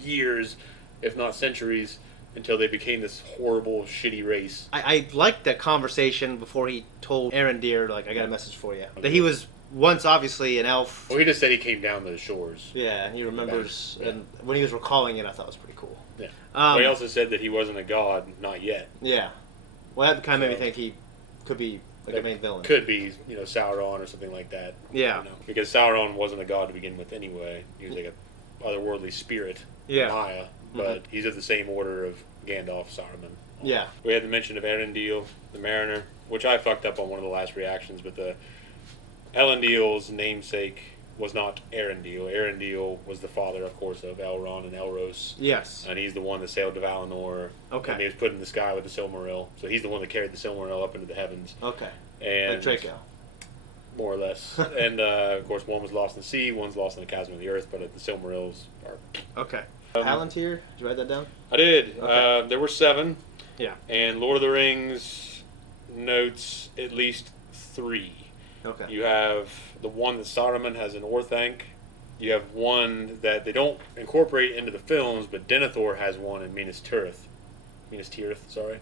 years, if not centuries, until they became this horrible, shitty race. I liked that conversation before he told Eärendil, like, I got a message for you. That he was once obviously an elf. Well, he just said he came down to the shores. Yeah, and he remembers, and when he was recalling it, I thought it was pretty cool. Yeah. Well, he also said that he wasn't a god, not yet. Yeah. Well, that kind of made me think he could be like a main villain. Could be, Sauron or something like that. Yeah. Because Sauron wasn't a god to begin with anyway. He was like a otherworldly spirit. Yeah. Maya. But he's of the same order of Gandalf, Saruman. Yeah. We had the mention of Eärendil, the Mariner, which I fucked up on one of the last reactions, but the Elendil's namesake was not Eärendil. Eärendil was the father, of course, of Elrond and Elros. Yes. And he's the one that sailed to Valinor. Okay. And he was put in the sky with the Silmaril. So he's the one that carried the Silmaril up into the heavens. Okay. And like Draco. More or less. And, of course, one was lost in the sea, one's lost in the chasm of the earth, but the Silmarils are... Okay. Palantir? Did you write that down? I did. Okay. There were 7. Yeah. And Lord of the Rings notes at least 3. Okay. You have the one that Saruman has in Orthanc. You have one that they don't incorporate into the films, but Denethor has one in Minas Tirith. Minas Tirith, sorry.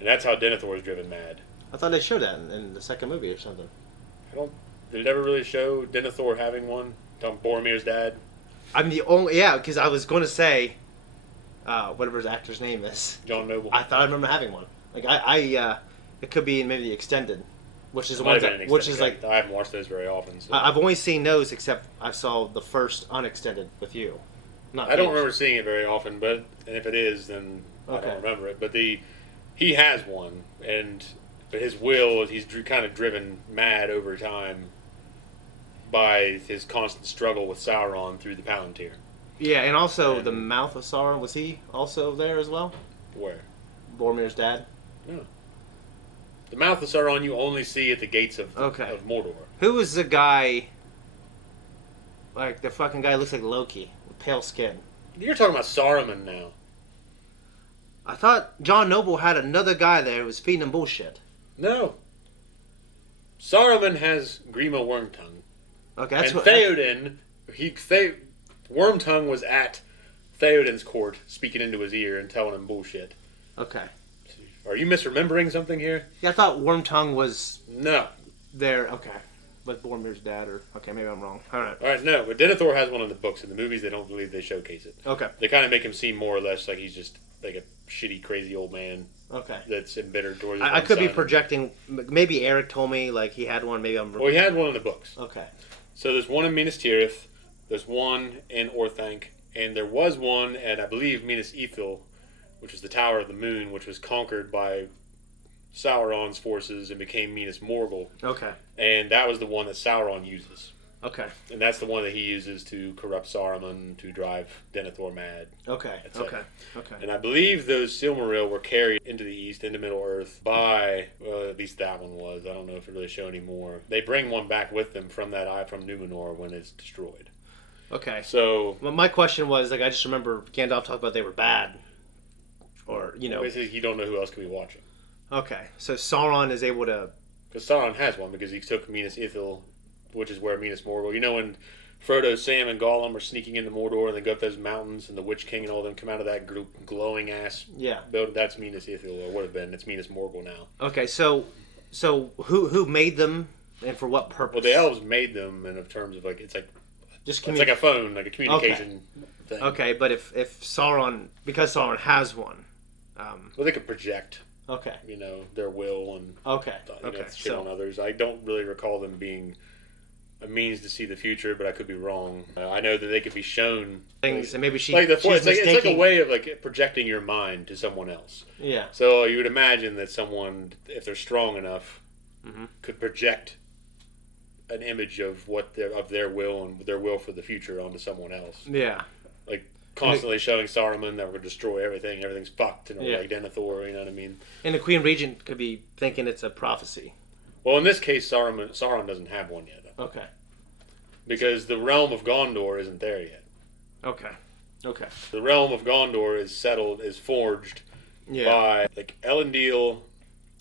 And that's how Denethor is driven mad. I thought they showed that in the second movie or something. Did it ever really show Denethor having one? Boromir's dad? I'm the only... Yeah, because I was going to say... whatever his actor's name is. John Noble. I thought I remember having one. Like, it could be in maybe the extended... Which is like I haven't watched those very often. So. I've only seen those, except I saw the first unextended with you. I don't remember seeing it very often, but and if it is, then I don't remember it. But he has one, but his will he's kind of driven mad over time by his constant struggle with Sauron through the Palantir. Yeah, and also the mouth of Sauron, was he also there as well? Where? Boromir's dad. No. The mouth of Sauron you only see at the gates of Mordor. Who was the guy? Like the fucking guy who looks like Loki with pale skin. You're talking about Saruman now. I thought John Noble had another guy there who was feeding him bullshit. No. Saruman has Grima Wormtongue. Okay, that's and Theoden, Wormtongue was at Theoden's court speaking into his ear and telling him bullshit. Okay. Are you misremembering something here? Yeah, I thought Wormtongue was... No. There, okay. Like Boromir's dad, or... Okay, maybe I'm wrong. Alright, no, but Denethor has one in the books. In the movies, they don't believe they showcase it. Okay. They kind of make him seem more or less like he's just like a shitty, crazy old man. Okay. That's embittered towards his I own could be son. projecting... Maybe Eric told me, like, he had one. Maybe I'm... Well, he had one in the books. Okay. So there's one in Minas Tirith, there's one in Orthanc, and there was one at, I believe, Minas Ithil, which is the Tower of the Moon, which was conquered by Sauron's forces and became Minas Morgul. Okay. And that was the one that Sauron uses. Okay. And that's the one that he uses to corrupt Saruman, to drive Denethor mad. Okay. etc. Okay. And I believe those Silmaril were carried into the east, into Middle-earth, by, well, at least that one was. I don't know if it really showed anymore. They bring one back with them from that eye from Númenor when it's destroyed. Okay. So... Well, my question was, like, I just remember Gandalf talked about they were bad. Or, you know... Basically, you don't know who else could be watching. Okay. So Sauron is able to... Because Sauron has one, because he took Minas Ithil, which is where Minas Morgul... You know when Frodo, Sam, and Gollum are sneaking into Mordor, and they go up those mountains, and the Witch King and all of them come out of that group glowing-ass building? That's Minas Ithil, or would have been. It's Minas Morgul now. Okay, so who made them, and for what purpose? Well, the elves made them in terms of, like, it's like a phone, like a communication thing. Okay, but if Sauron... Because Sauron has one... well, they could project... Okay. You know, their will and shit on others. I don't really recall them being a means to see the future, but I could be wrong. I know that they could be shown things, and maybe it's like a way of like projecting your mind to someone else. Yeah. So you would imagine that someone, if they're strong enough, could project an image of their will and their will for the future onto someone else. Yeah. Like constantly showing Saruman that we're going to destroy everything. Everything's fucked. And like Denethor, you know what I mean? And the Queen Regent could be thinking it's a prophecy. Well, in this case, Sauron doesn't have one yet. Okay. Because the realm of Gondor isn't there yet. Okay. The realm of Gondor is settled, is forged by like Elendil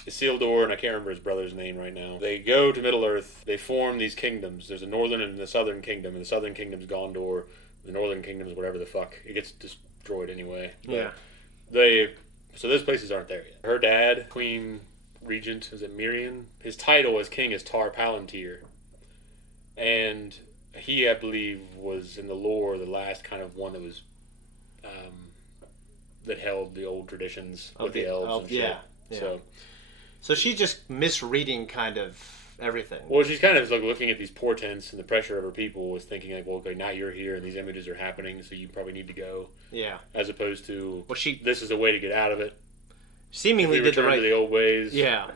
Isildur, and I can't remember his brother's name right now. They go to Middle Earth. They form these kingdoms. There's a northern and a southern kingdom, and the southern kingdom's Gondor. The northern kingdom's whatever the fuck. It gets destroyed anyway. But so those places aren't there yet. Her dad, Queen Regent, is it Mirian? His title as king is Tar-Palantir. And he, I believe, was in the lore the last kind of one that was that held the old traditions with the elves and shit. Yeah. So she's just misreading kind of everything. Well, she's kind of like looking at these portents and the pressure of her people was thinking like, well, okay, now you're here and these images are happening, so you probably need to go. Yeah. As opposed to, this is a way to get out of it. Seemingly did the right to the old ways. Yeah.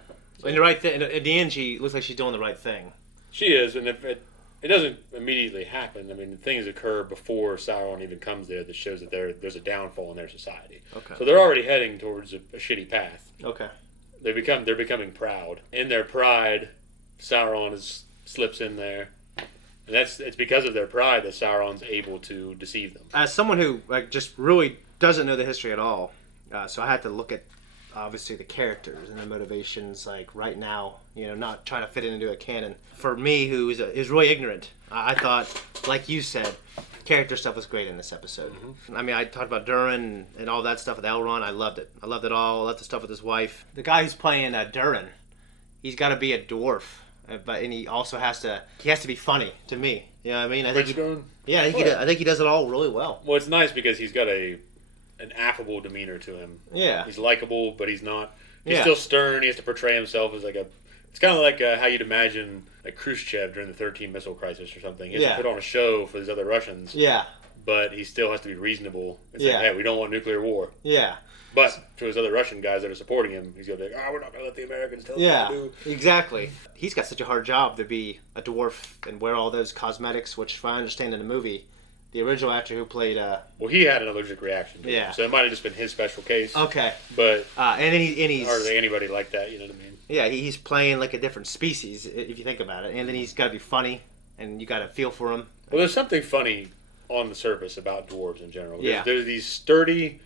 And the right thing. At the end, she looks like she's doing the right thing. She is, and if it doesn't immediately happen. I mean, things occur before Sauron even comes there that shows that there's a downfall in their society. Okay. So they're already heading towards a shitty path. Okay. They're becoming proud. In their pride, Sauron slips in there. And it's because of their pride that Sauron's able to deceive them. As someone who just really doesn't know the history at all, so I had to look at obviously the characters and the motivations right now, not trying to fit it into a canon. For me, who is really ignorant, I thought, like you said, character stuff was great in this episode. Mm-hmm. I mean, I talked about Durin and all that stuff with Elrond. I loved it. I loved it all. I loved the stuff with his wife. The guy who's playing Durin, he's got to be a dwarf, and he also has to be funny to me. You know what I mean? I think he does it all really well. Well, it's nice because he's got an affable demeanor to him. Yeah. He's likable, but he's not. He's still stern. He has to portray himself as it's kind of like how you'd imagine Khrushchev during the 13 Missile Crisis or something. He has to put on a show for these other Russians. Yeah. But he still has to be reasonable. It's like, hey, we don't want nuclear war. Yeah. But to his other Russian guys that are supporting him, he's going to be like, we're not going to let the Americans tell us what to do. Exactly. He's got such a hard job to be a dwarf and wear all those cosmetics, which if I understand in the movie, the original actor who played... well, he had an allergic reaction. So it might have just been his special case. Okay. But and he's... hardly anybody like that, you know what I mean? Yeah, he's playing like a different species, if you think about it. And then he's got to be funny, and you got to feel for him. Well, there's something funny on the surface about dwarves in general. Yeah. There's these sturdy,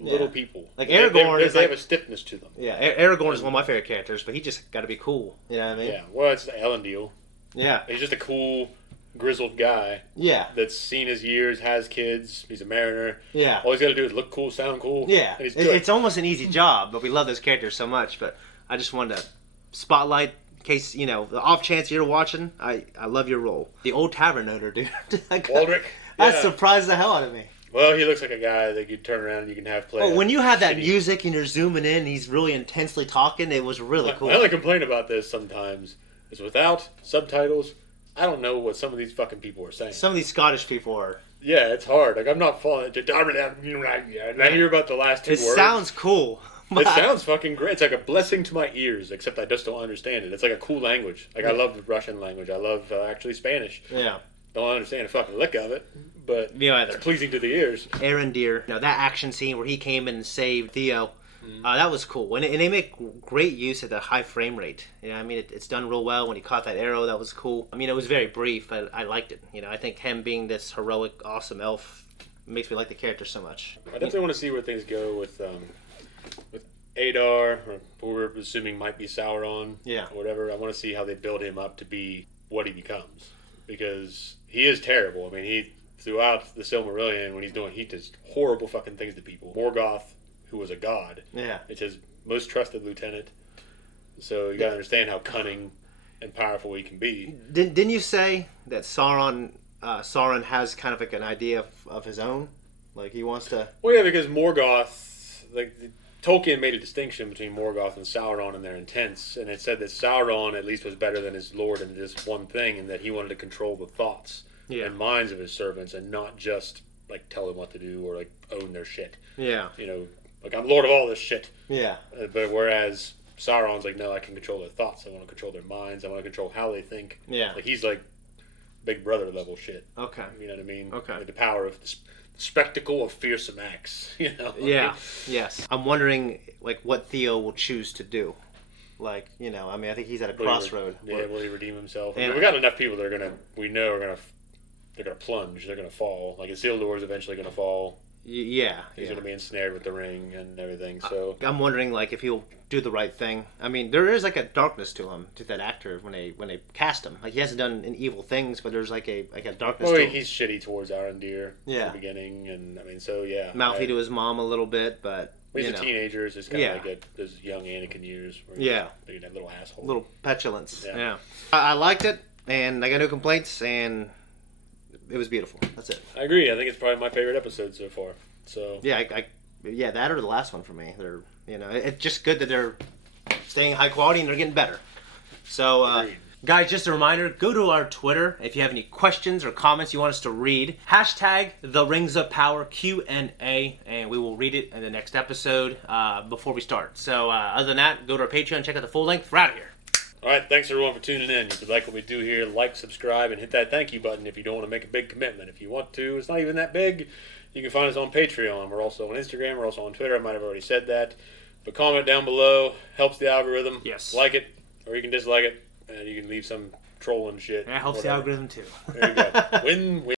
little people. Like Aragorn they have a stiffness to them. Yeah, Aragorn is one of my favorite characters, but he just got to be cool. You know what I mean? Yeah, well, it's Eärendil. Yeah. He's just a cool, grizzled guy. Yeah. That's seen his years, has kids, he's a mariner. Yeah. All he's got to do is look cool, sound cool. Yeah. And he's good. It's almost an easy job, but we love those characters so much. But I just wanted to spotlight, in case, the off chance you're watching, I love your role. The old tavern owner, dude. Waldrick. That surprised the hell out of me. Well, he looks like a guy that you turn around and you can have play. Oh, when you have that music and you're zooming in and he's really intensely talking, it was really cool. My only complaint about this sometimes is without subtitles, I don't know what some of these fucking people are saying. Some of these Scottish people are... Yeah, it's hard. I'm not falling into... And I hear about the last two words. It sounds cool. It sounds fucking great. It's like a blessing to my ears, except I just don't understand it. It's like a cool language. I love the Russian language. I love, actually, Spanish. Yeah. Don't understand the fucking lick of it, but it's pleasing to the ears. Eärendil, that action scene where he came in and saved Theo, that was cool. And they make great use of the high frame rate. I mean, it's done real well. When he caught that arrow, that was cool. I mean, it was very brief, but I liked it. I think him being this heroic, awesome elf makes me like the character so much. I definitely want to see where things go with Adar, or who we're assuming might be Sauron, or whatever. I want to see how they build him up to be what he becomes, because he is terrible. I mean, throughout the Silmarillion, when he does horrible fucking things to people. Morgoth, who was a god, it's his most trusted lieutenant. So you gotta understand how cunning and powerful he can be. Didn't you say that Sauron has kind of like an idea of his own? Like he wants to... Well, yeah, because Morgoth, Tolkien made a distinction between Morgoth and Sauron and their intents, and it said that Sauron at least was better than his lord in this one thing, in that he wanted to control the thoughts and minds of his servants, and not just tell them what to do or own their shit. Yeah. I'm lord of all this shit. Yeah. But whereas Sauron's no, I can control their thoughts. I want to control their minds. I want to control how they think. Yeah. He's Big Brother level shit. Okay. You know what I mean? Okay. The power of the spectacle of fearsome acts. Yeah. Yes. I'm wondering what Theo will choose to do. I think he's at a crossroad. Will he redeem himself? We got enough people that are gonna plunge. They're gonna fall. Isildur's eventually gonna fall. Yeah. He's going to be ensnared with the ring and everything. So I'm wondering, like, if he'll do the right thing. I mean, there is like a darkness to him, to that actor when they cast him. Like, he hasn't done any evil things, but there's like a darkness to him. He's shitty towards Eärendil Yeah. at the beginning, and I mean, so yeah. Mouthy to his mom a little bit, but he's a teenager. It's just kind of like those young Anakin years. Where he's that little asshole. Little petulance. Yeah. I liked it, and I got no complaints, and it was beautiful. That's it. I agree. I think it's probably my favorite episode so far. So yeah, that or the last one for me. They're it's just good that they're staying high quality and they're getting better. So guys, just a reminder: go to our Twitter if you have any questions or comments you want us to read. Hashtag the Rings of Power Q&A, and we will read it in the next episode before we start. So other than that, go to our Patreon, check out the full length. We're out of here. All right, thanks everyone for tuning in. If you like what we do here, like, subscribe, and hit that thank you button if you don't want to make a big commitment. If you want to, it's not even that big. You can find us on Patreon. We're also on Instagram. We're also on Twitter. I might have already said that. But comment down below. Helps the algorithm. Yes. Like it, or you can dislike it, and you can leave some trolling shit. That helps the algorithm too. There you go. Win-win.